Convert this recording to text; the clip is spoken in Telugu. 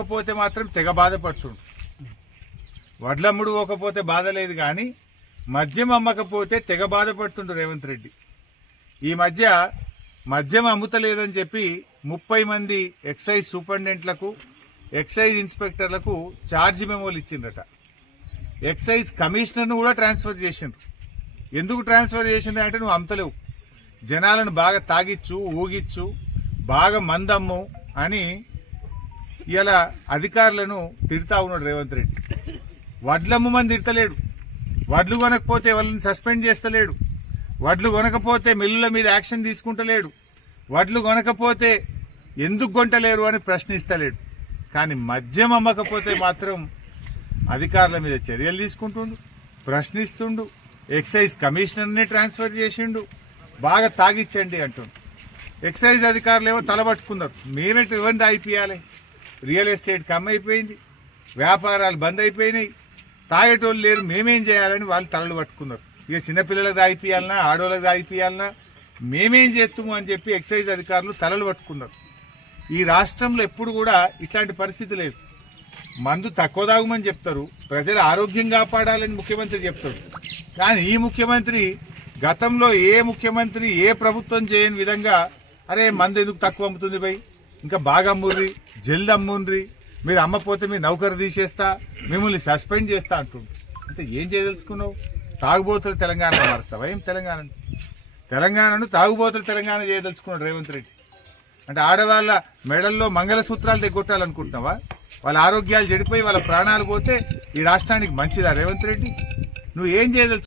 అమ్మకపోతే మాత్రం తెగ బాధపడుతుండు. వడ్లమ్ముడు పోకపోతే బాధ లేదు కానీ మద్యం అమ్మకపోతే తెగ బాధపడుతుండు రేవంత్ రెడ్డి. ఈ మధ్య మద్యం అమ్ముతలేదని చెప్పి 30 మంది ఎక్సైజ్ సూపరింటెండెంట్లకు ఎక్సైజ్ ఇన్స్పెక్టర్లకు ఛార్జ్ మెమోలు ఇచ్చిందట. ఎక్సైజ్ కమిషనర్ను కూడా ట్రాన్స్ఫర్ చేసిండ్రు. ఎందుకు ట్రాన్స్ఫర్ చేసిండ్రు అంటే నువ్వు అమ్ముతలేవు, జనాలను బాగా తాగిచ్చు ఊగిచ్చు బాగా మందమ్ము అని ఇలా అధికారులను తిడతా ఉన్నాడు రేవంత్ రెడ్డి. వడ్లమ్ము మంది తిడతలేడు, వడ్లు కొనకపోతే వాళ్ళని సస్పెండ్ చేస్తలేడు, వడ్లు కొనకపోతే మిల్లుల మీద యాక్షన్ తీసుకుంటలేడు, వడ్లు కొనకపోతే ఎందుకు కొంటలేరు అని ప్రశ్నిస్తలేడు. కానీ మద్యం అమ్మకపోతే మాత్రం అధికారుల మీద చర్యలు తీసుకుంటుండు, ప్రశ్నిస్తుండు, ఎక్సైజ్ కమిషనర్ని ట్రాన్స్ఫర్ చేసిండు, బాగా తాగిచ్చండి అంటుండు. ఎక్సైజ్ అధికారులు ఏమో తలబట్టుకున్నారు, మేమేంటి ఎవరిని ఆగిపోయాలి, రియల్ ఎస్టేట్ కమ్మైపోయింది, వ్యాపారాలు బంద్ అయిపోయినాయి, తాగేటోళ్ళు లేరు, మేమేం చేయాలని వాళ్ళు తలలు పట్టుకున్నారు. ఇక చిన్నపిల్లలకు తాగిపోయాలన్నా ఆడోళ్ళకి తాగిపోయాలన్నా మేమేం చేస్తాము అని చెప్పి ఎక్సైజ్ అధికారులు తలలు పట్టుకున్నారు. ఈ రాష్ట్రంలో ఎప్పుడు కూడా ఇట్లాంటి పరిస్థితి లేదు. మందు తక్కువ తాగమని చెప్తారు, ప్రజల ఆరోగ్యం కాపాడాలని ముఖ్యమంత్రి చెప్తాడు. కానీ ఈ ముఖ్యమంత్రి గతంలో ఏ ముఖ్యమంత్రి ఏ ప్రభుత్వం చేయని విధంగా అరే మందు ఎందుకు తక్కువ అమ్ముతుంది భయ్, ఇంకా బాగా అమ్ముర్రి, జల్ది అమ్ముండ్రి, మీరు అమ్మపోతే మీరు నౌకరు తీసేస్తా, మిమ్మల్ని సస్పెండ్ చేస్తా అంటుండ్రు. అంటే ఏం చేయదలుచుకున్నావు? తాగుబోతులు తెలంగాణ మారుస్తావా? ఏం తెలంగాణను తాగుబోతులు తెలంగాణ చేయదలుచుకున్నాడు రేవంత్ రెడ్డి. అంటే ఆడవాళ్ళ మెడల్లో మంగళసూత్రాలు తెగొట్టాలనుకుంటున్నావా? వాళ్ళ ఆరోగ్యాలు చెడిపోయి వాళ్ళ ప్రాణాలు పోతే ఈ రాష్ట్రానికి మంచిదా రేవంత్ రెడ్డి? నువ్వు ఏం చేయదలుచుకున్నావు?